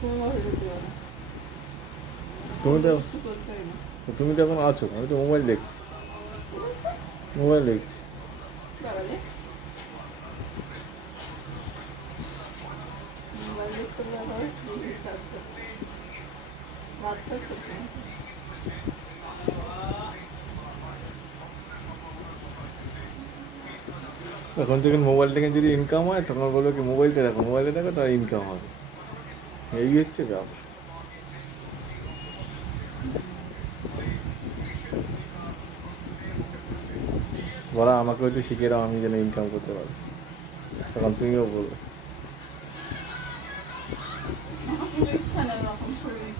তুমি তো তুমি তো এখন আছো, আমি তো মোবাইল দেখছি, মোবাইল দেখছি। এখন থেকে মোবাইল থেকে যদি ইনকাম হয় তখন বলবো কি মোবাইলটা দেখো, মোবাইলটা দেখো, তার ইনকাম হবে। এই হচ্ছে ব্যাপার। বলা আমাকে হয়তো শিখে দাও, আমি যেন ইনকাম করতে পারি, তখন তুমিও বলবে। ইচ্ছা নেই এখন শরীর